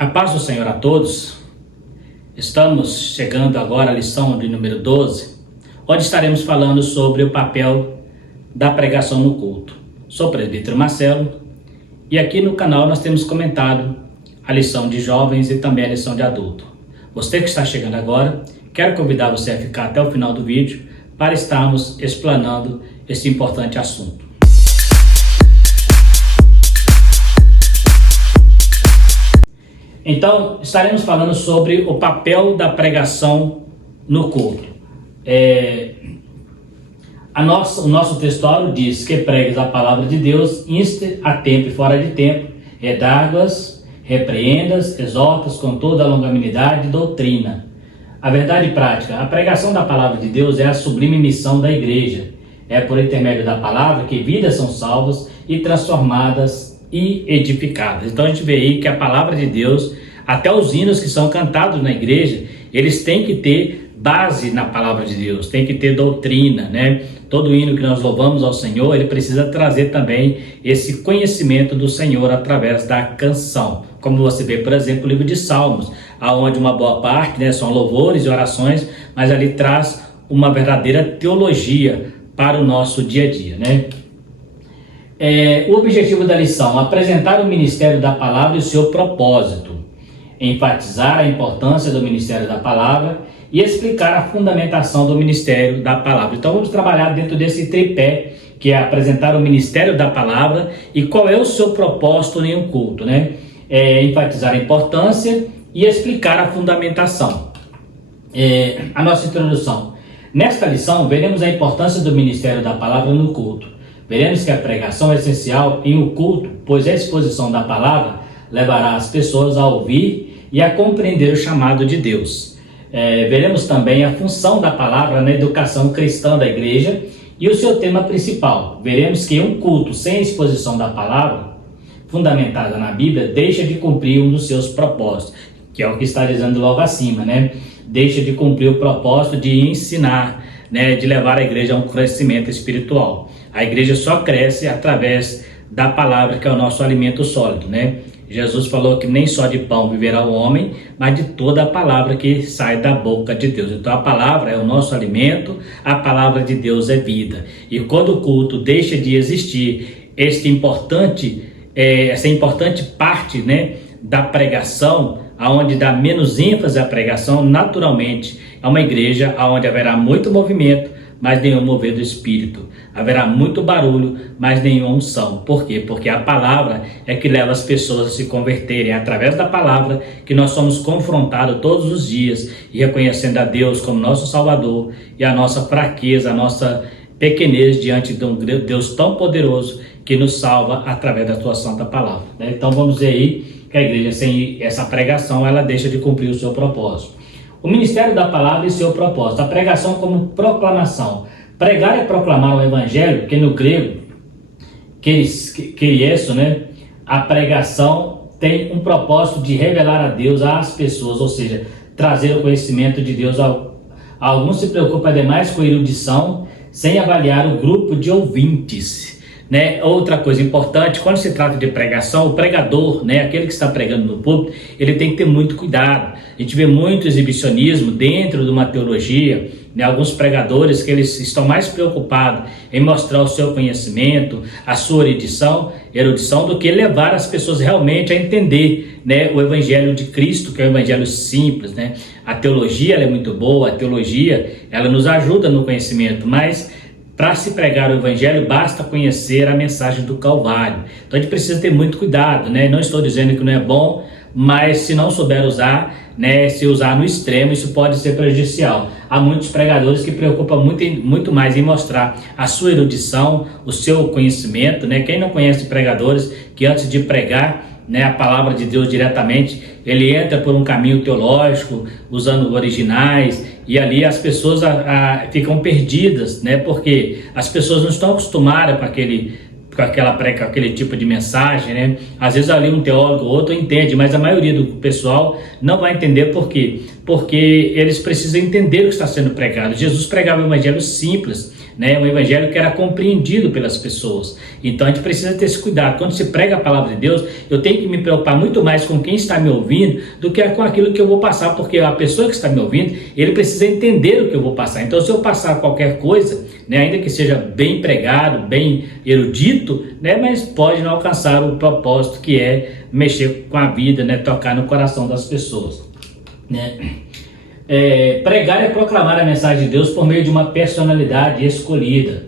A paz do Senhor a todos. Estamos chegando agora à lição de número 12, onde estaremos falando sobre o papel da pregação no culto. Sou o presbítero Marcelo e aqui no canal nós temos comentado a lição de jovens e também a lição de adulto. Você que está chegando agora, quero convidar você a ficar até o final do vídeo para estarmos explanando esse importante assunto. Então, estaremos falando sobre o papel da pregação no culto. O nosso textuário diz que pregues a palavra de Deus, inste a tempo e fora de tempo, redarguas, repreendas, exortas com toda a longanimidade e doutrina. A verdade prática, a pregação da palavra de Deus é a sublime missão da igreja. É por intermédio da palavra que vidas são salvas e transformadas e edificadas. Então a gente vê aí que a palavra de Deus, até os hinos que são cantados na igreja, eles têm que ter base na palavra de Deus, tem que ter doutrina, né? Todo hino que nós louvamos ao Senhor, ele precisa trazer também esse conhecimento do Senhor através da canção. Como você vê, por exemplo, o livro de Salmos, onde uma boa parte, né, são louvores e orações, mas ali traz uma verdadeira teologia para o nosso dia a dia, né? O objetivo da lição: apresentar o ministério da palavra e o seu propósito, enfatizar a importância do ministério da palavra e explicar a fundamentação do ministério da palavra. Então vamos trabalhar dentro desse tripé, que é apresentar o ministério da palavra e qual é o seu propósito em um culto, né? Enfatizar a importância e explicar a fundamentação. A nossa introdução. Nesta lição, veremos a importância do ministério da palavra no culto. Veremos que a pregação é essencial em um culto, pois a exposição da palavra levará as pessoas a ouvir e a compreender o chamado de Deus. Veremos também a função da palavra na educação cristã da igreja e o seu tema principal. Veremos que um culto sem a exposição da palavra, fundamentada na Bíblia, deixa de cumprir um dos seus propósitos, que é o que está dizendo logo acima, né? Deixa de cumprir o propósito de ensinar, né? De levar a igreja a um crescimento espiritual. A igreja só cresce através da palavra, que é o nosso alimento sólido, né? Jesus falou que nem só de pão viverá o homem, mas de toda a palavra que sai da boca de Deus. Então a palavra é o nosso alimento, a palavra de Deus é vida. E quando o culto deixa de existir, essa importante parte, né, da pregação, aonde dá menos ênfase à pregação, naturalmente é uma igreja onde haverá muito movimento, mas nenhum mover do Espírito. Haverá muito barulho, mas nenhuma unção. Por quê? Porque a palavra é que leva as pessoas a se converterem. É através da palavra que nós somos confrontados todos os dias, e reconhecendo a Deus como nosso Salvador, e a nossa fraqueza, a nossa pequenez diante de um Deus tão poderoso que nos salva através da sua santa palavra, né? Então vamos ver aí que a igreja, sem essa pregação, ela deixa de cumprir o seu propósito. O ministério da palavra e seu propósito. A pregação como proclamação. Pregar é proclamar o evangelho, que no grego, isso, né? A pregação tem um propósito de revelar a Deus às pessoas, ou seja, trazer o conhecimento de Deus. Alguns se preocupam demais com erudição, sem avaliar o grupo de ouvintes, né? Outra coisa importante, quando se trata de pregação, o pregador, né, aquele que está pregando no púlpito, ele tem que ter muito cuidado. A gente vê muito exibicionismo dentro de uma teologia, né? Alguns pregadores que eles estão mais preocupados em mostrar o seu conhecimento, a sua erudição, do que levar as pessoas realmente a entender, né, o evangelho de Cristo, que é um evangelho simples, né? A teologia ela é muito boa, a teologia ela nos ajuda no conhecimento, mas para se pregar o evangelho, basta conhecer a mensagem do Calvário. Então a gente precisa ter muito cuidado, né? Não estou dizendo que não é bom, mas se não souber usar, né, se usar no extremo, isso pode ser prejudicial. Há muitos pregadores que preocupam muito mais em mostrar a sua erudição, o seu conhecimento, né? Quem não conhece pregadores que antes de pregar, né, a palavra de Deus diretamente, ele entra por um caminho teológico, usando originais, e ali as pessoas ficam perdidas, né? Porque as pessoas não estão acostumadas com aquele tipo de mensagem, né? Às vezes ali um teólogo ou outro entende, mas a maioria do pessoal não vai entender. Por quê? Porque eles precisam entender o que está sendo pregado. Jesus pregava o evangelho simples, né? Um evangelho que era compreendido pelas pessoas. Então a gente precisa ter esse cuidado. Quando se prega a palavra de Deus, eu tenho que me preocupar muito mais com quem está me ouvindo do que com aquilo que eu vou passar, porque a pessoa que está me ouvindo, ele precisa entender o que eu vou passar. Então, se eu passar qualquer coisa, né, ainda que seja bem pregado, bem erudito, né, mas pode não alcançar o propósito, que é mexer com a vida, né, tocar no coração das pessoas, né? Pregar é proclamar a mensagem de Deus por meio de uma personalidade escolhida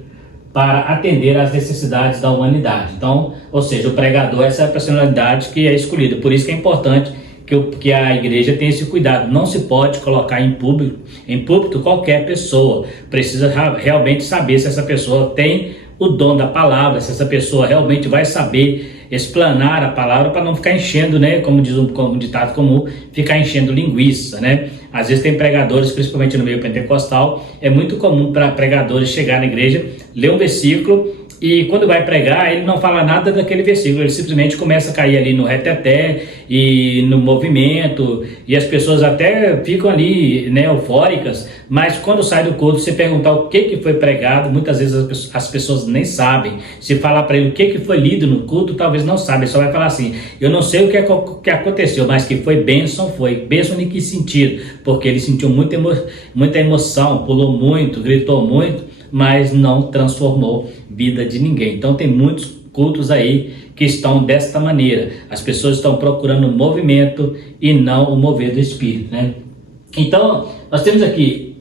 para atender às necessidades da humanidade. Então, ou seja, o pregador, essa é a personalidade que é escolhida. Por isso que é importante que a igreja tenha esse cuidado. Não se pode colocar em púlpito qualquer pessoa. Precisa realmente saber se essa pessoa tem o dom da palavra, se essa pessoa realmente vai saber explanar a palavra, para não ficar enchendo, né, como diz um ditado comum, ficar enchendo linguiça, né? Às vezes tem pregadores, principalmente no meio pentecostal, é muito comum para pregadores chegar na igreja, ler um versículo, e quando vai pregar, ele não fala nada daquele versículo, ele simplesmente começa a cair ali no reteté e no movimento, e as pessoas até ficam ali, né, eufóricas, mas quando sai do culto, se perguntar o que foi pregado, muitas vezes as pessoas nem sabem. Se falar para ele o que foi lido no culto, talvez não sabe, só vai falar assim: eu não sei o que aconteceu, mas que foi bênção, foi. Bênção em que sentido? Porque ele sentiu muita emoção, pulou muito, gritou muito, mas não transformou vida de ninguém. Então tem muitos cultos aí que estão desta maneira. As pessoas estão procurando o movimento e não o mover do Espírito, né? Então nós temos aqui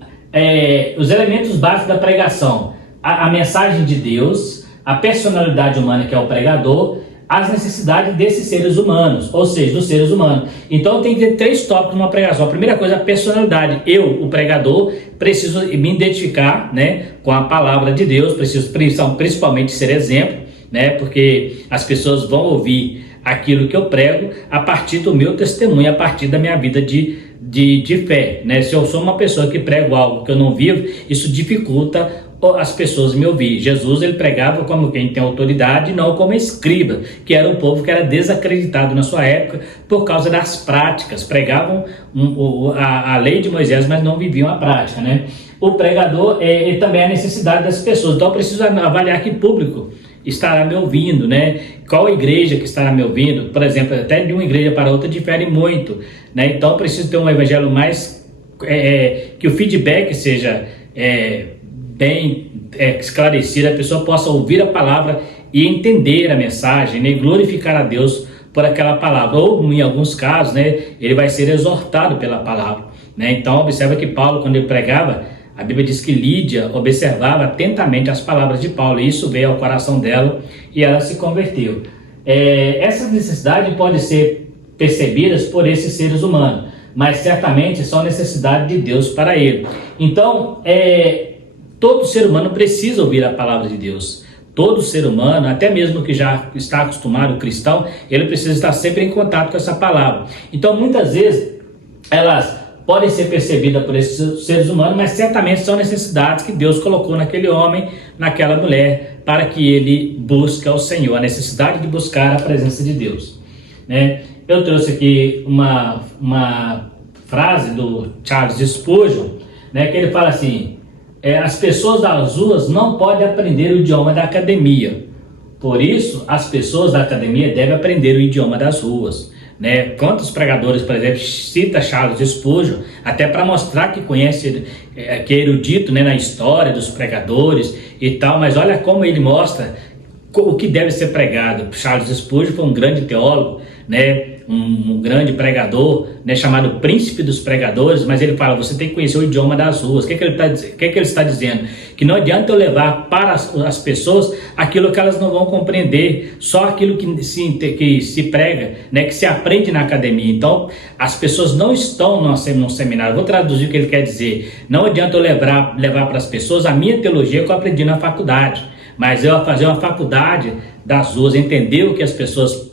os elementos básicos da pregação: a mensagem de Deus, a personalidade humana, que é o pregador, as necessidades desses seres humanos, ou seja, dos seres humanos. Então tem que ter 3 tópicos numa pregação. A primeira coisa é a personalidade. Eu, o pregador, preciso me identificar, né, com a palavra de Deus, preciso principalmente ser exemplo, né, porque as pessoas vão ouvir aquilo que eu prego a partir do meu testemunho, a partir da minha vida de fé, né? Se eu sou uma pessoa que prego algo que eu não vivo, isso dificulta as pessoas me ouvir. Jesus, ele pregava como quem tem autoridade, não como escriba, que era um povo que era desacreditado na sua época por causa das práticas. Pregavam a lei de Moisés, mas não viviam a prática, né? O pregador ele também é a necessidade das pessoas. Então eu preciso avaliar que público estará me ouvindo, né? Qual igreja que estará me ouvindo? Por exemplo, até de uma igreja para outra difere muito, né? Então eu preciso ter um evangelho mais que o feedback seja bem esclarecido, a pessoa possa ouvir a palavra e entender a mensagem, né? E glorificar a Deus por aquela palavra. Ou em alguns casos, né, ele vai ser exortado pela palavra, né? Então observa que Paulo, quando ele pregava, a Bíblia diz que Lídia observava atentamente as palavras de Paulo, e isso veio ao coração dela e ela se converteu. Essas necessidades podem ser percebidas por esses seres humanos, mas certamente são necessidades de Deus para ele. Então, todo ser humano precisa ouvir a palavra de Deus. Todo ser humano, até mesmo que já está acostumado, o cristão, ele precisa estar sempre em contato com essa palavra. Então, muitas vezes, elas podem ser percebidas por esses seres humanos, mas certamente são necessidades que Deus colocou naquele homem, naquela mulher, para que ele busque ao Senhor, a necessidade de buscar a presença de Deus, né? Eu trouxe aqui uma frase do Charles Spurgeon, né, que ele fala assim: as pessoas das ruas não podem aprender o idioma da academia, por isso as pessoas da academia devem aprender o idioma das ruas, né? Quantos pregadores, por exemplo, cita Charles Spurgeon, até para mostrar que conhece, que é erudito, né, na história dos pregadores e tal, mas olha como ele mostra o que deve ser pregado. Charles Spurgeon foi um grande teólogo, né, um grande pregador, né, chamado príncipe dos pregadores, mas ele fala: você tem que conhecer o idioma das ruas. O que ele está dizendo? Que não adianta eu levar para as pessoas aquilo que elas não vão compreender, só aquilo que se prega, né, que se aprende na academia. Então, as pessoas não estão num seminário. Vou traduzir o que ele quer dizer. Não adianta eu levar para as pessoas a minha teologia que eu aprendi na faculdade, mas eu fazer uma faculdade das ruas, entender o que as pessoas...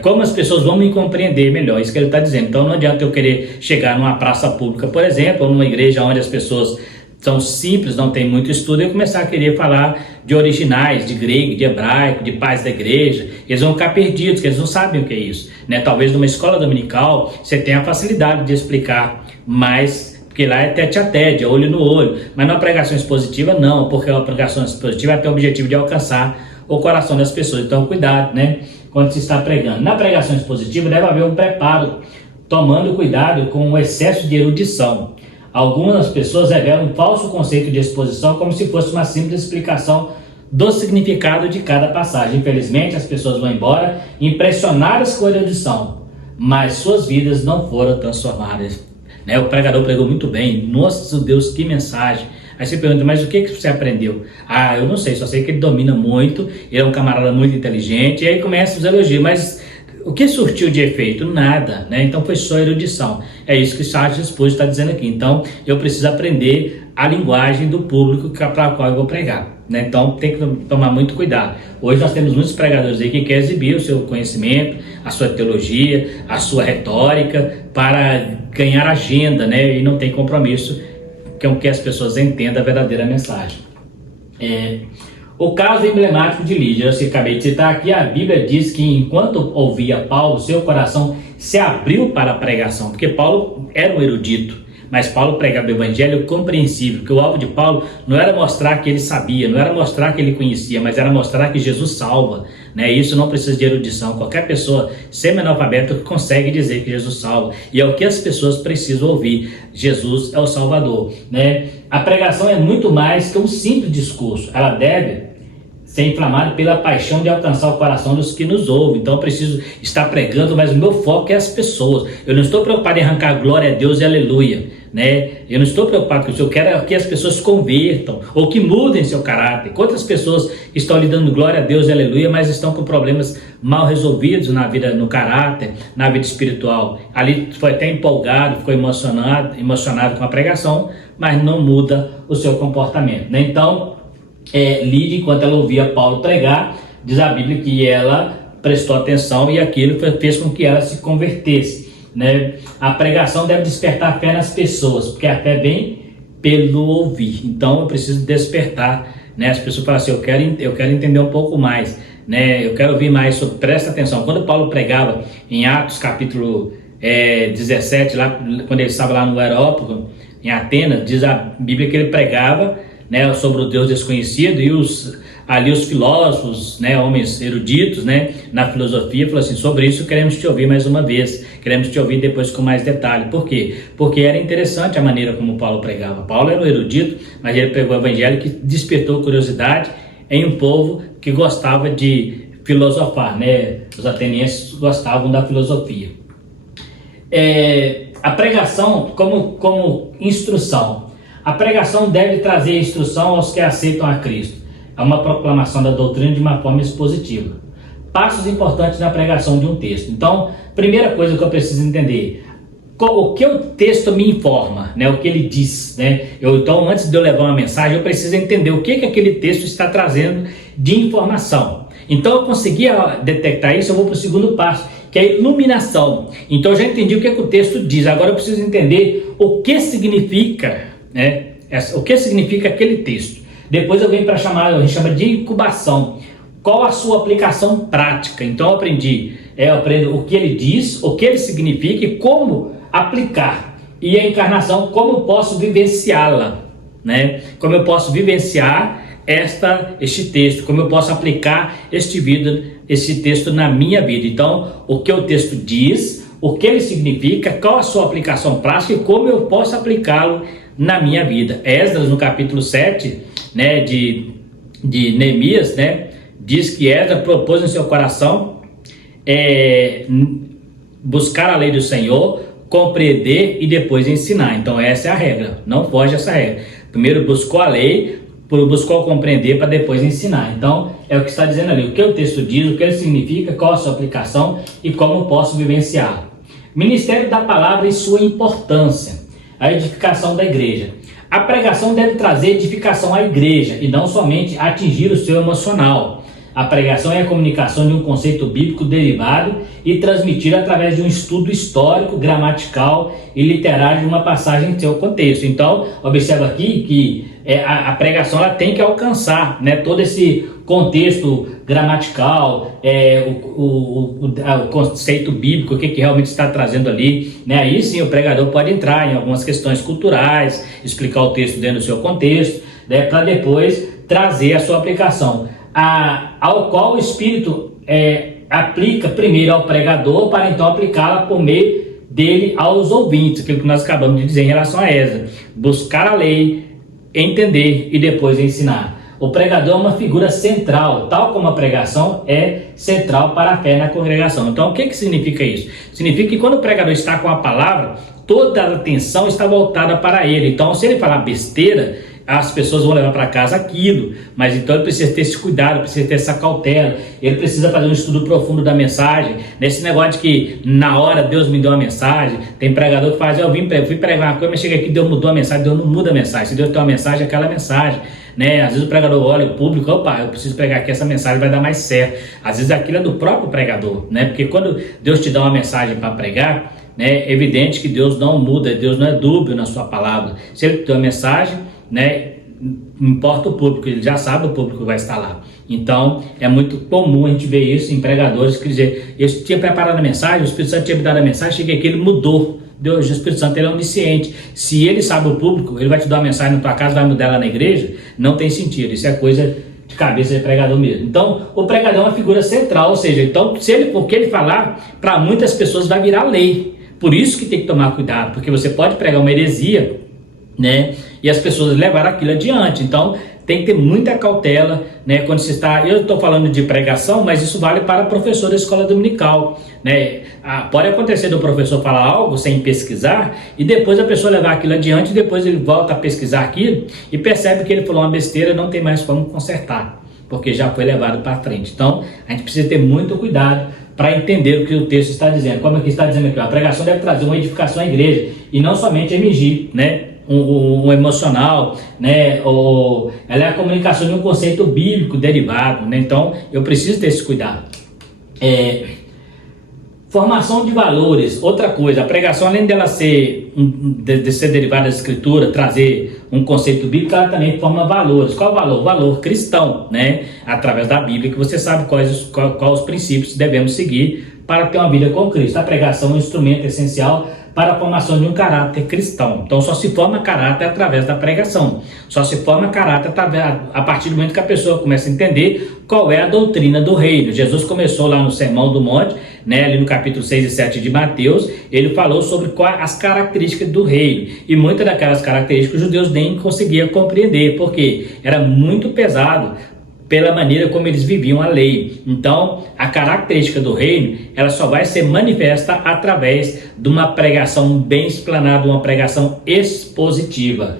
como as pessoas vão me compreender melhor, isso que ele está dizendo. Então não adianta eu querer chegar numa praça pública, por exemplo, ou numa igreja onde as pessoas são simples, não tem muito estudo, e começar a querer falar de originais, de grego, de hebraico, de pais da igreja. Eles vão ficar perdidos, porque eles não sabem o que é isso, né? Talvez numa escola dominical você tenha a facilidade de explicar mais porque lá é tete a tete, é olho no olho. Mas numa pregação expositiva, não, porque a pregação expositiva tem o objetivo de alcançar o coração das pessoas. Então, cuidado, né? Quando se está pregando. Na pregação expositiva, deve haver um preparo, tomando cuidado com o excesso de erudição. Algumas pessoas revelam um falso conceito de exposição como se fosse uma simples explicação do significado de cada passagem. Infelizmente, as pessoas vão embora impressionadas com a erudição, mas suas vidas não foram transformadas. Né? O pregador pregou muito bem. Nossa Deus, que mensagem! Aí você pergunta, mas o que você aprendeu? Ah, eu não sei, só sei que ele domina muito, ele é um camarada muito inteligente, e aí começa os elogios, mas o que surtiu de efeito? Nada, né? Então foi só erudição. É isso que o Charles Spurgeon está dizendo aqui. Então eu preciso aprender a linguagem do público para o qual eu vou pregar, né? Então tem que tomar muito cuidado. Hoje nós temos muitos pregadores aí que querem exibir o seu conhecimento, a sua teologia, a sua retórica para ganhar agenda, né? E não tem compromisso com que as pessoas entendam a verdadeira mensagem. O caso emblemático de Lídia, eu acabei de citar aqui, a Bíblia diz que enquanto ouvia Paulo, seu coração se abriu para a pregação, porque Paulo era um erudito, mas Paulo pregava o evangelho compreensível, porque o alvo de Paulo não era mostrar que ele sabia, não era mostrar que ele conhecia, mas era mostrar que Jesus salva, né? Isso não precisa de erudição, qualquer pessoa semi-analfabeta consegue dizer que Jesus salva, e é o que as pessoas precisam ouvir: Jesus é o Salvador, né? A pregação é muito mais que um simples discurso, ela deve ser inflamado pela paixão de alcançar o coração dos que nos ouvem. Então eu preciso estar pregando, mas o meu foco é as pessoas. Eu não estou preocupado em arrancar glória a Deus e aleluia, né? Eu não estou preocupado com isso. Eu quero que as pessoas convertam ou que mudem seu caráter. Quantas pessoas estão lhe dando glória a Deus e aleluia, mas estão com problemas mal resolvidos na vida, no caráter, na vida espiritual. Ali foi até empolgado, ficou emocionado com a pregação, mas não muda o seu comportamento, né? Então Lídia, enquanto ela ouvia Paulo pregar, diz a Bíblia que ela prestou atenção e aquilo fez com que ela se convertesse, né? A pregação deve despertar fé nas pessoas, porque a fé vem pelo ouvir. Então eu preciso despertar, né? As pessoas falam assim, eu quero entender um pouco mais, né? Eu quero ouvir mais sobre, presta atenção. Quando Paulo pregava em Atos capítulo 17, lá, quando ele estava lá no Areópago, em Atenas, diz a Bíblia que ele pregava, né, sobre o Deus desconhecido, e os filósofos, né, homens eruditos, né, na filosofia, falaram assim, sobre isso queremos te ouvir mais uma vez, queremos te ouvir depois com mais detalhe. Por quê? Porque era interessante a maneira como Paulo pregava. Paulo era um erudito, mas ele pregou o evangelho que despertou curiosidade em um povo que gostava de filosofar, né? Os atenienses gostavam da filosofia. A pregação como instrução. A pregação deve trazer instrução aos que aceitam a Cristo. É uma proclamação da doutrina de uma forma expositiva. Passos importantes na pregação de um texto. Então, primeira coisa que eu preciso entender, o que o texto me informa, né? O que ele diz, né? Então, antes de eu levar uma mensagem, eu preciso entender o que aquele texto está trazendo de informação. Então, eu consegui detectar isso, eu vou para o segundo passo, que é a iluminação. Então, eu já entendi o que o texto diz. Agora, eu preciso entender o que significa, né? O que significa aquele texto. Depois eu venho para a gente chama de incubação. Qual a sua aplicação prática? Então eu aprendo o que ele diz, o que ele significa e como aplicar. E a encarnação, como eu posso vivenciá-la, né? Como eu posso vivenciar este texto, como eu posso aplicar este texto na minha vida. Então, o que o texto diz, o que ele significa, qual a sua aplicação prática e como eu posso aplicá-lo na minha vida. Esdras, no capítulo 7, né, de Neemias, né, diz que Esdras propôs em seu coração buscar a lei do Senhor, compreender e depois ensinar. Então essa é a regra, não foge essa regra. Primeiro buscou a lei, buscou compreender para depois ensinar. Então é o que está dizendo ali, o que o texto diz, o que ele significa, qual a sua aplicação e como posso vivenciar. Ministério da palavra e sua importância. A edificação da igreja. A pregação deve trazer edificação à igreja e não somente atingir o seu emocional. A pregação é a comunicação de um conceito bíblico derivado e transmitir através de um estudo histórico, gramatical e literário de uma passagem em seu contexto. Então, observa aqui que a pregação ela tem que alcançar, né, todo esse contexto gramatical, o conceito bíblico, o que realmente está trazendo ali, né? Aí sim o pregador pode entrar em algumas questões culturais, explicar o texto dentro do seu contexto, né? Para depois trazer a sua aplicação, ao qual o Espírito aplica primeiro ao pregador, para então aplicá-la por meio dele aos ouvintes, aquilo que nós acabamos de dizer em relação a Esdras: buscar a lei, entender e depois ensinar. O pregador é uma figura central, tal como a pregação é central para a fé na congregação. Então, o que significa isso? Significa que quando o pregador está com a palavra, toda a atenção está voltada para ele. Então, se ele falar besteira, as pessoas vão levar para casa aquilo, mas então ele precisa ter esse cuidado, precisa ter essa cautela, ele precisa fazer um estudo profundo da mensagem. Nesse negócio de que na hora Deus me deu uma mensagem, tem pregador que faz: eu fui pregar uma coisa, mas chega aqui, Deus mudou a mensagem. Deus não muda a mensagem. Se Deus tem uma mensagem, é aquela mensagem, né? Às vezes o pregador olha o público: opa, eu preciso pregar aqui, essa mensagem vai dar mais certo. Às vezes aquilo é do próprio pregador, né? Porque quando Deus te dá uma mensagem para pregar, né, é evidente que Deus não muda, Deus não é dúbio na sua palavra. Se ele te deu uma mensagem, né, não importa o público, ele já sabe o público que vai estar lá. Então é muito comum a gente ver isso em pregadores que dizem: eu tinha preparado a mensagem, o Espírito Santo tinha me dado a mensagem, cheguei aqui, ele mudou. Deus, o Espírito Santo, ele é onisciente. Se ele sabe o público, ele vai te dar uma mensagem na tua casa, vai mudar lá na igreja? Não tem sentido. Isso é coisa de cabeça de pregador mesmo. Então o pregador é uma figura central, ou seja, então se ele, o que ele falar, para muitas pessoas vai virar lei. Por isso que tem que tomar cuidado, porque você pode pregar uma heresia, né, e as pessoas levaram aquilo adiante. Então tem que ter muita cautela, né, quando se está... Eu estou falando de pregação, mas isso vale para professor da escola dominical, né? Pode acontecer do professor falar algo sem pesquisar e depois a pessoa levar aquilo adiante, e depois ele volta a pesquisar aquilo e percebe que ele falou uma besteira, não tem mais como consertar, porque já foi levado para frente. Então a gente precisa ter muito cuidado para entender o que o texto está dizendo. Como aqui está dizendo aqui, a pregação deve trazer uma edificação à igreja e não somente emitir, né, um emocional, né, ela é a comunicação de um conceito bíblico derivado, né? Então eu preciso ter esse cuidado. Formação de valores, outra coisa. A pregação, além dela ser derivada da escritura, trazer um conceito bíblico, ela também forma valores. Qual o valor? O valor cristão, né? Através da Bíblia, que você sabe quais os princípios devemos seguir para ter uma vida com Cristo. A pregação é um instrumento essencial para a formação de um caráter cristão. Então só se forma caráter através da pregação. Só se forma caráter a partir do momento que a pessoa começa a entender qual é a doutrina do reino. Jesus começou lá no Sermão do Monte, né, ali no capítulo 6 e 7 de Mateus, ele falou sobre as características do reino. E muitas daquelas características os judeus nem conseguiam compreender, porque era muito pesado pela maneira como eles viviam a lei. Então, a característica do reino, ela só vai ser manifesta através de uma pregação bem explanada, uma pregação expositiva.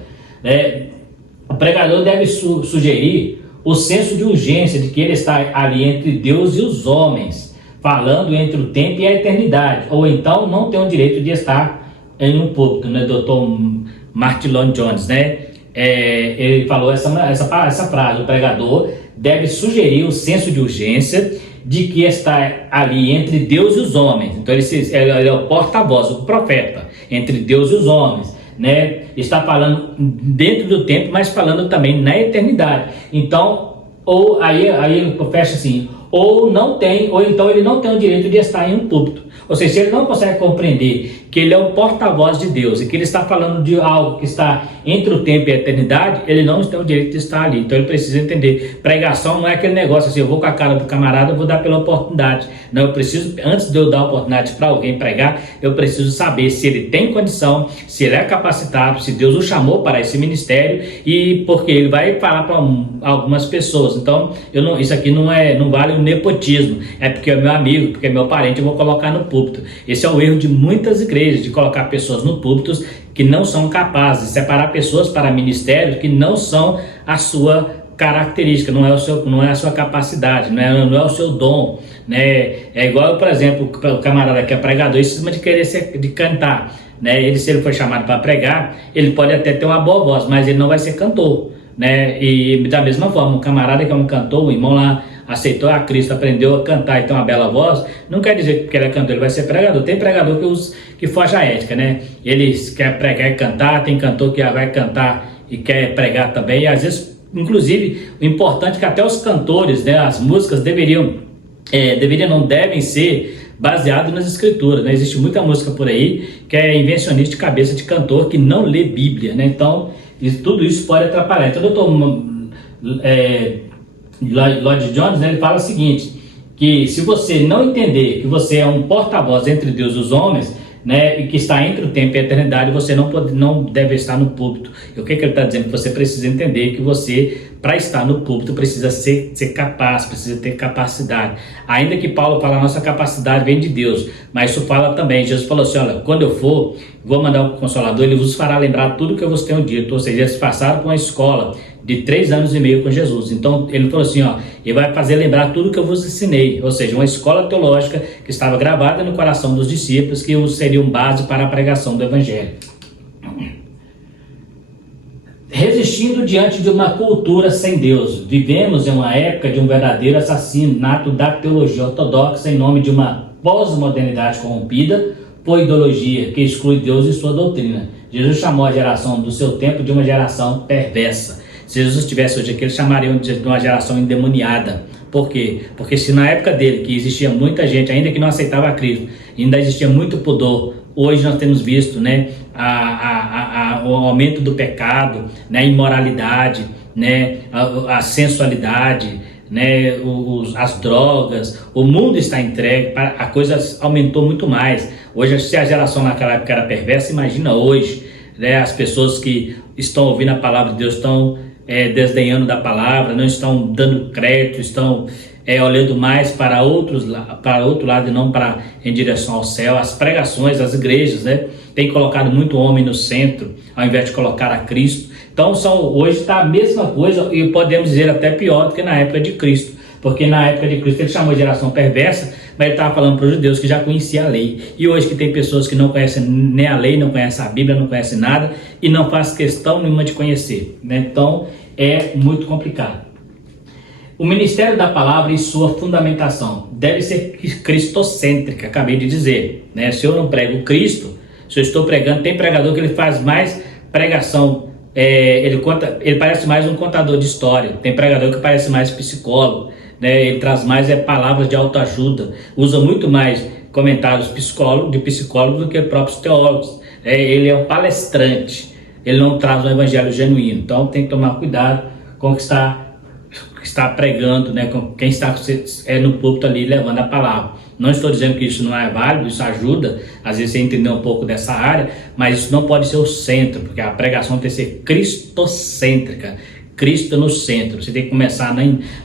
O pregador deve sugerir o senso de urgência de que ele está ali entre Deus e os homens, falando entre o tempo e a eternidade, ou então não tem o direito de estar em um púlpito, né? Dr. Martin Lloyd-Jones, né? Ele falou essa frase: o pregador deve sugerir o senso de urgência de que está ali entre Deus e os homens. Então ele é o porta-voz, o profeta entre Deus e os homens, né? Está falando dentro do tempo, mas falando também na eternidade. Então, ou aí fecha assim: ou então ele não tem o direito de estar em um púlpito. Ou seja, se ele não consegue compreender que ele é o porta-voz de Deus e que ele está falando de algo que está entre o tempo e a eternidade, ele não tem o direito de estar ali. Então ele precisa entender. Pregação não é aquele negócio assim: eu vou com a cara do camarada, eu vou dar pela oportunidade. Não, eu preciso, antes de eu dar a oportunidade para alguém pregar, eu preciso saber se ele tem condição, se ele é capacitado, se Deus o chamou para esse ministério, e porque ele vai falar para algumas pessoas. Então isso aqui não vale o nepotismo, é porque é meu amigo, porque é meu parente, eu vou colocar no púlpito. Esse é o erro de muitas igrejas, de colocar pessoas no púlpito que não são capazes, de separar pessoas para ministérios que não são a sua característica, não é a sua capacidade, não é o seu dom, né? É igual, por exemplo, o camarada que é pregador, em cima de querer de cantar, né? Se ele for chamado para pregar, ele pode até ter uma boa voz, mas ele não vai ser cantor, né? E da mesma forma, um camarada que é um cantor, o irmão lá aceitou a Cristo, aprendeu a cantar e tem uma bela voz, não quer dizer que porque ele é cantor ele vai ser pregador. Tem pregador que foge à ética, né? Ele quer pregar e cantar, tem cantor que vai cantar e quer pregar também, e às vezes Inclusive, o importante é que até os cantores, né, as músicas não devem ser baseadas nas escrituras, né? Existe muita música por aí que é invencionista de cabeça de cantor que não lê Bíblia, né? Então, tudo isso pode atrapalhar. Então, o doutor Lloyd Jones, né, ele fala o seguinte, que se você não entender que você é um porta-voz entre Deus e os homens, né, e que está entre o tempo e a eternidade, você não deve estar no púlpito. E o que ele está dizendo? Que você precisa entender que você, para estar no púlpito, precisa ser capaz, precisa ter capacidade. Ainda que Paulo fala, a nossa capacidade vem de Deus, mas isso fala também, Jesus falou assim, olha, quando eu for, vou mandar um Consolador, ele vos fará lembrar tudo que eu vos tenho dito. Ou seja, eles passaram por uma escola de 3 anos e meio com Jesus. Então ele falou assim, ele vai fazer lembrar tudo que eu vos ensinei. Ou seja, uma escola teológica que estava gravada no coração dos discípulos, que seriam base para a pregação do Evangelho. Resistindo diante de uma cultura sem Deus. Vivemos em uma época de um verdadeiro assassinato da teologia ortodoxa em nome de uma pós-modernidade corrompida por ideologia que exclui Deus e sua doutrina. Jesus chamou a geração do seu tempo de uma geração perversa. Se Jesus estivesse hoje aqui, eles chamariam de uma geração endemoniada. Por quê? Porque se na época dele, que existia muita gente, ainda que não aceitava a Cristo, ainda existia muito pudor, hoje nós temos visto, né, o aumento do pecado, né, a imoralidade, né, a sensualidade, né, as drogas, o mundo está entregue, a coisa aumentou muito mais. Hoje, se a geração naquela época era perversa, imagina hoje, né, as pessoas que estão ouvindo a palavra de Deus estão desdenhando da palavra, não estão dando crédito, estão olhando mais para outro lado e não em direção ao céu. As pregações, as igrejas, né, têm colocado muito homem no centro, ao invés de colocar a Cristo. Então hoje está a mesma coisa, e podemos dizer até pior do que na época de Cristo, porque na época de Cristo ele chamou de geração perversa, mas ele estava falando para os judeus que já conheciam a lei. E hoje que tem pessoas que não conhecem nem a lei, não conhecem a Bíblia, não conhecem nada e não faz questão nenhuma de conhecer, né? Então é muito complicado. O ministério da palavra e sua fundamentação deve ser cristocêntrica, acabei de dizer, né? Se eu não prego Cristo, se eu estou pregando, tem pregador que ele faz mais pregação, ele parece mais um contador de história, tem pregador que parece mais psicólogo, né? Ele traz mais palavras de autoajuda, usa muito mais comentários de psicólogos do que próprios teólogos. Ele é um palestrante, ele não traz um evangelho genuíno. Então tem que tomar cuidado com o que está pregando, né? Com quem está no púlpito ali levando a palavra. Não estou dizendo que isso não é válido, isso ajuda às vezes você entender um pouco dessa área, mas isso não pode ser o centro, porque a pregação tem que ser cristocêntrica. Cristo no centro. Você tem que começar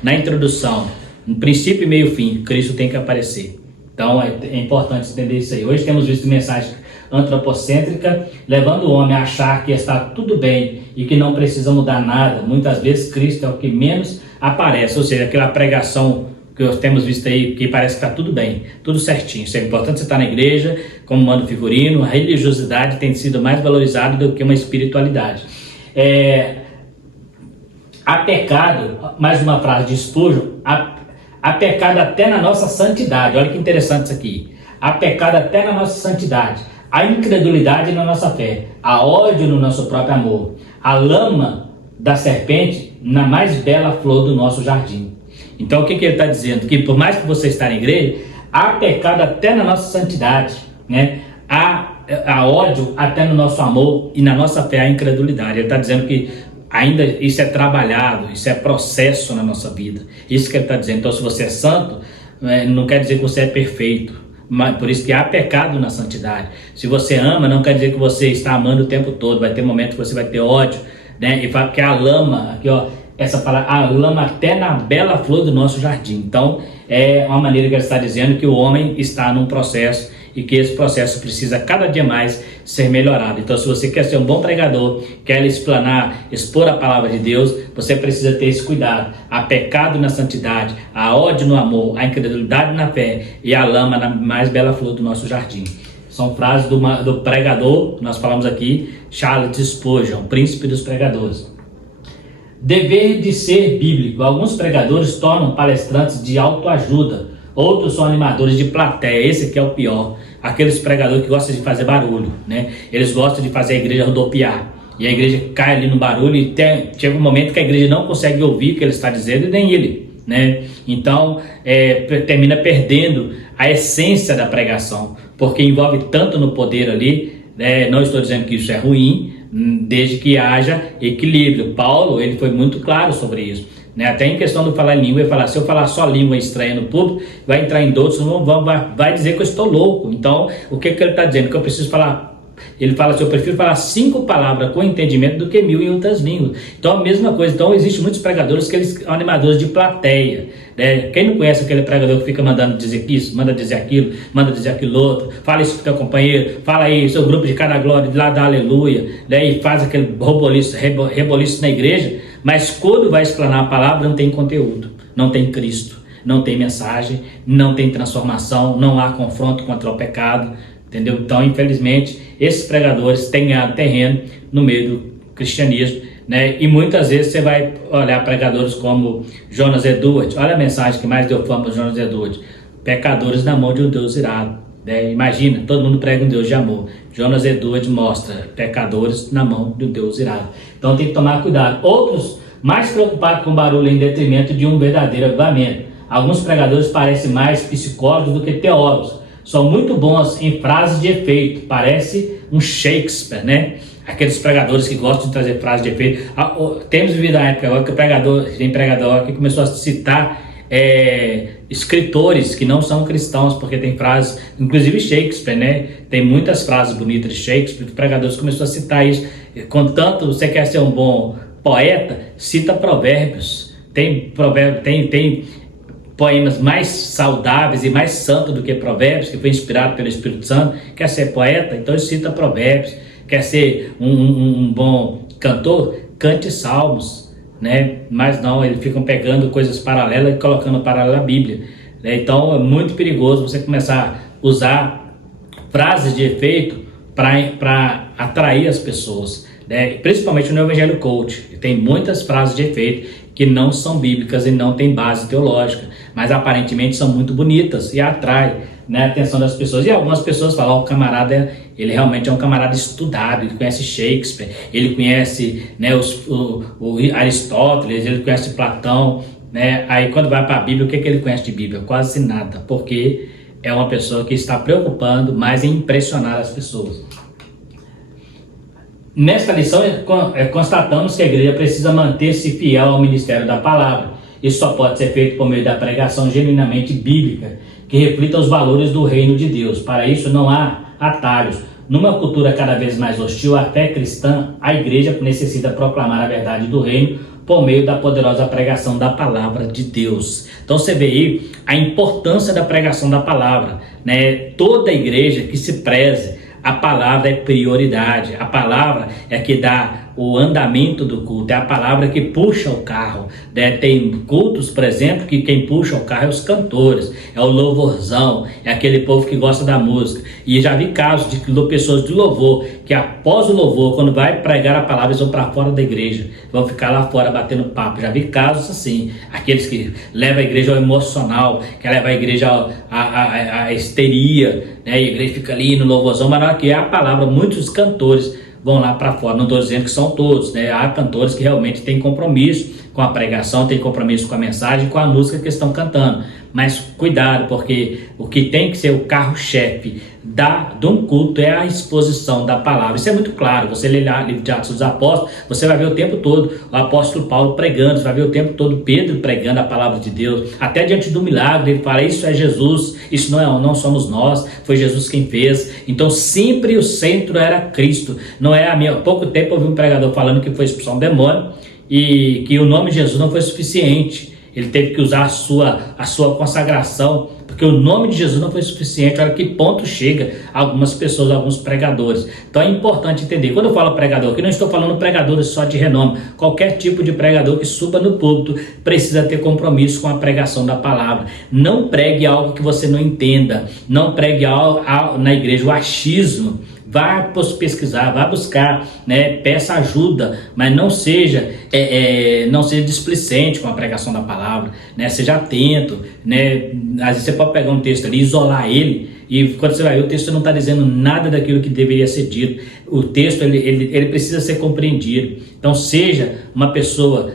na introdução, no princípio, meio e fim. Cristo tem que aparecer. Então é importante entender isso aí. Hoje temos visto mensagem antropocêntrica, levando o homem a achar que está tudo bem e que não precisa mudar nada. Muitas vezes Cristo é o que menos aparece, ou seja, aquela pregação que nós temos visto aí, que parece que está tudo bem, tudo certinho. Isso é importante, você estar na igreja, como manda o figurino, a religiosidade tem sido mais valorizada do que uma espiritualidade. Há pecado, mais uma frase de Spurgeon, há pecado até na nossa santidade. Olha que interessante isso aqui. Há pecado até na nossa santidade, há incredulidade na nossa fé, há ódio no nosso próprio amor, a lama da serpente na mais bela flor do nosso jardim. Então o que ele está dizendo? Que por mais que você esteja na igreja, há pecado até na nossa santidade, né? Há ódio até no nosso amor e na nossa fé há incredulidade. Ele está dizendo que ainda isso é trabalhado, isso é processo na nossa vida. Isso que ele está dizendo. Então se você é santo, não quer dizer que você é perfeito. Mas por isso que há pecado na santidade. Se você ama, não quer dizer que você está amando o tempo todo. Vai ter momentos que você vai ter ódio, né? E fala que a lama, aqui ó, essa palavra, a lama até na bela flor do nosso jardim. Então é uma maneira que ele está dizendo que o homem está num processo e que esse processo precisa cada dia mais ser melhorado. Então se você quer ser um bom pregador, quer expor a palavra de Deus, você precisa ter esse cuidado. Há pecado na santidade, há ódio no amor, há incredulidade na fé e a lama na mais bela flor do nosso jardim. São frases do pregador, nós falamos aqui, Charles Spurgeon, príncipe dos pregadores. Dever de ser bíblico. Alguns pregadores tornam palestrantes de autoajuda, outros são animadores de plateia. Esse aqui é o pior. Aqueles pregadores que gostam de fazer barulho, né? Eles gostam de fazer a igreja rodopiar. e a igreja cai ali no barulho e chega um momento que a igreja não consegue ouvir o que ele está dizendo e nem ele, né? Então termina perdendo a essência da pregação, porque envolve tanto no poder ali, né? Não estou dizendo que isso é ruim, desde que haja equilíbrio. Paulo, ele foi muito claro sobre isso, né? Até em questão de falar em língua, ele fala, se eu falar só língua estranha no público, vai entrar em doutos, vai dizer que eu estou louco. Então, o que ele está dizendo? Que eu preciso falar. Ele fala assim, eu prefiro falar 5 palavras com entendimento do que 1000 em outras línguas. Então a mesma coisa. Então existem muitos pregadores que eles são animadores de plateia, né? Quem não conhece aquele pregador que fica mandando dizer isso, manda dizer aquilo, manda dizer aquilo outro, fala isso pro teu companheiro, fala aí seu grupo de cada glória, de lá da aleluia, né? E faz aquele reboliço na igreja, mas quando vai explanar a palavra não tem conteúdo, não tem Cristo, não tem mensagem, não tem transformação, não há confronto contra o pecado. Entendeu? Então, infelizmente, esses pregadores têm ganhado terreno no meio do cristianismo, né? E muitas vezes você vai olhar pregadores como Jonas Edwards. Olha a mensagem que mais deu fama para Jonas Edwards: pecadores na mão de um Deus irado, né? Imagina, todo mundo prega um Deus de amor. Jonas Edwards mostra pecadores na mão de um Deus irado. Então tem que tomar cuidado. Outros mais preocupados com barulho em detrimento de um verdadeiro avivamento. Alguns pregadores parecem mais psicólogos do que teólogos. São muito bons em frases de efeito, parece um Shakespeare, né? Aqueles pregadores que gostam de trazer frases de efeito. Temos vivido a época agora que tem pregador que começou a citar escritores que não são cristãos, porque tem frases, inclusive Shakespeare, né? Tem muitas frases bonitas de Shakespeare, os pregadores começaram a citar isso. Contanto você quer ser um bom poeta, cita provérbios. Tem poemas mais saudáveis e mais santos do que provérbios, que foi inspirado pelo Espírito Santo. Quer ser poeta? Então cita provérbios. Quer ser um bom cantor? Cante salmos, né? Mas não, eles ficam pegando coisas paralelas e colocando paralelo à Bíblia, né? Então é muito perigoso você começar a usar frases de efeito para atrair as pessoas, né? Principalmente no Evangelho Coach, tem muitas frases de efeito que não são bíblicas e não tem base teológica, mas aparentemente são muito bonitas e atrai, né, a atenção das pessoas. E algumas pessoas falam, o camarada, ele realmente é um camarada estudado, ele conhece Shakespeare, ele conhece, né, o Aristóteles, ele conhece Platão, né? Aí quando vai para a Bíblia, o que ele conhece de Bíblia? Quase nada, porque é uma pessoa que está preocupando mais em impressionar as pessoas. Nesta lição, constatamos que a igreja precisa manter-se fiel ao ministério da palavra. Isso só pode ser feito por meio da pregação genuinamente bíblica, que reflita os valores do reino de Deus. Para isso não há atalhos. Numa cultura cada vez mais hostil à fé cristã, a igreja necessita proclamar a verdade do reino por meio da poderosa pregação da palavra de Deus. Então você vê aí a importância da pregação da palavra, né? Toda igreja que se preze, a palavra é prioridade, a palavra é que dá o andamento do culto, é a palavra que puxa o carro, né? Tem cultos, por exemplo, que quem puxa o carro é os cantores, é o louvorzão, é aquele povo que gosta da música. E já vi casos de pessoas de louvor, que após o louvor, quando vai pregar a palavra, eles vão para fora da igreja, vão ficar lá fora batendo papo. Já vi casos assim, aqueles que levam a igreja ao emocional, que levam a igreja à histeria, né? E a igreja fica ali no louvorzão, mas não, que é a palavra, muitos cantores vão lá para fora. Não estou dizendo que são todos, né? Há cantores que realmente têm compromisso com a pregação, têm compromisso com a mensagem, com a música que estão cantando. Mas cuidado, porque o que tem que ser o carro-chefe de um culto é a exposição da palavra. Isso é muito claro. Você lê lá o livro de Atos dos Apóstolos, você vai ver o tempo todo o apóstolo Paulo pregando, você vai ver o tempo todo Pedro pregando a palavra de Deus. Até diante do milagre, ele fala, isso é Jesus, isso não somos nós, foi Jesus quem fez. Então sempre o centro era Cristo. Não é há pouco tempo eu ouvi um pregador falando que foi expulsar um demônio e que o nome de Jesus não foi suficiente. Ele teve que usar a sua consagração, porque o nome de Jesus não foi suficiente. Olha que ponto chega algumas pessoas, alguns pregadores. Então é importante entender, quando eu falo pregador, que não estou falando pregadores só de renome. Qualquer tipo de pregador que suba no púlpito precisa ter compromisso com a pregação da palavra. Não pregue algo que você não entenda, não pregue na igreja o achismo. Vá pesquisar, vá buscar, né? Peça ajuda, mas não seja displicente com a pregação da palavra, né? Seja atento, né? Às vezes você pode pegar um texto ali, isolar ele E quando você vai ver, o texto não está dizendo nada daquilo que deveria ser dito. O texto ele precisa ser compreendido. Então seja uma pessoa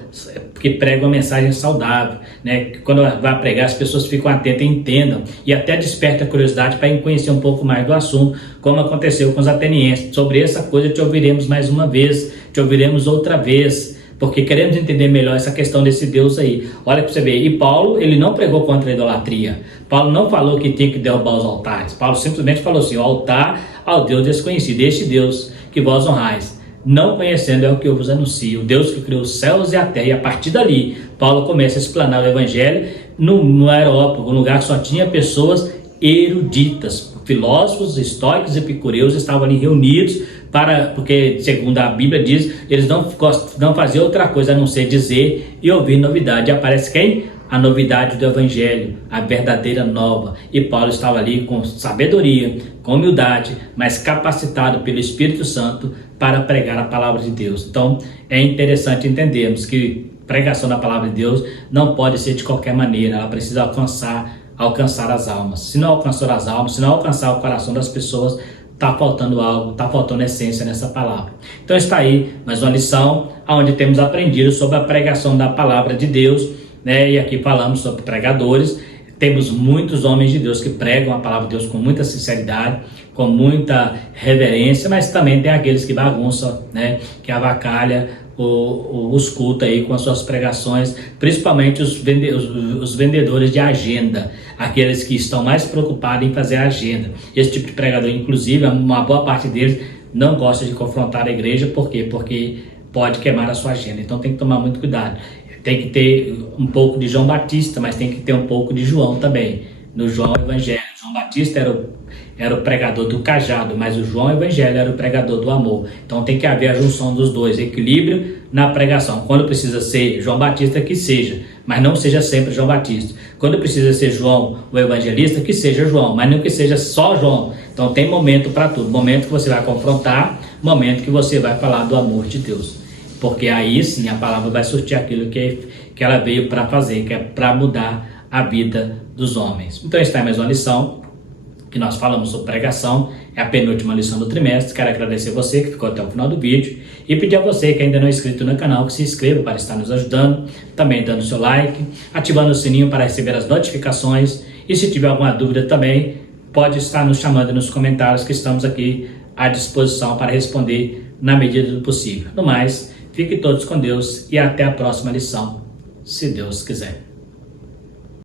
que prega uma mensagem saudável, né? Quando vai pregar, as pessoas ficam atentas, entendam e até desperta a curiosidade para conhecer um pouco mais do assunto, como aconteceu com os atenienses. Sobre essa coisa te ouviremos mais uma vez, te ouviremos outra vez, porque queremos entender melhor essa questão desse Deus aí. Olha para você ver, e Paulo, ele não pregou contra a idolatria. Paulo não falou que tinha que derrubar os altares. Paulo simplesmente falou assim: o altar ao Deus desconhecido, este Deus que vós honrais, não conhecendo é o que eu vos anuncio, o Deus que criou os céus e a terra. E a partir dali, Paulo começa a explanar o evangelho no Areópago, um lugar que só tinha pessoas eruditas, filósofos, estoicos e epicureus estavam ali reunidos, porque segundo a Bíblia diz, eles não faziam outra coisa a não ser dizer e ouvir novidade. E aparece quem? A novidade do evangelho, a verdadeira nova. E Paulo estava ali com sabedoria, com humildade, mas capacitado pelo Espírito Santo para pregar a palavra de Deus. Então é interessante entendermos que pregação da palavra de Deus não pode ser de qualquer maneira, ela precisa alcançar as almas. Se não alcançar as almas, se não alcançar o coração das pessoas, está faltando algo, está faltando essência nessa palavra. Então está aí mais uma lição onde temos aprendido sobre a pregação da palavra de Deus, né? E aqui falamos sobre pregadores. Temos muitos homens de Deus que pregam a palavra de Deus com muita sinceridade, com muita reverência, mas também tem aqueles que bagunçam, né? Que avacalham os cultos aí com as suas pregações, principalmente os vendedores de agenda, aqueles que estão mais preocupados em fazer a agenda. Esse tipo de pregador, inclusive, uma boa parte deles não gosta de confrontar a igreja. Por quê? Porque pode queimar a sua agenda. Então tem que tomar muito cuidado. Tem que ter um pouco de João Batista, mas tem que ter um pouco de João também. No João Evangelho, João Batista era o pregador do cajado, mas o João Evangelho era o pregador do amor. Então tem que haver a junção dos dois, equilíbrio na pregação. Quando precisa ser João Batista, que seja, mas não seja sempre João Batista. Quando precisa ser João o evangelista, que seja João, mas não que seja só João. Então tem momento para tudo, momento que você vai confrontar, momento que você vai falar do amor de Deus. Porque aí sim a palavra vai surtir aquilo que ela veio para fazer, que é para mudar a vida dos homens. Então está aí mais uma lição que nós falamos sobre pregação, é a penúltima lição do trimestre. Quero agradecer você que ficou até o final do vídeo e pedir a você que ainda não é inscrito no canal que se inscreva para estar nos ajudando, também dando seu like, ativando o sininho para receber as notificações, e se tiver alguma dúvida também pode estar nos chamando nos comentários, que estamos aqui à disposição para responder na medida do possível. No mais, fiquem todos com Deus e até a próxima lição, se Deus quiser.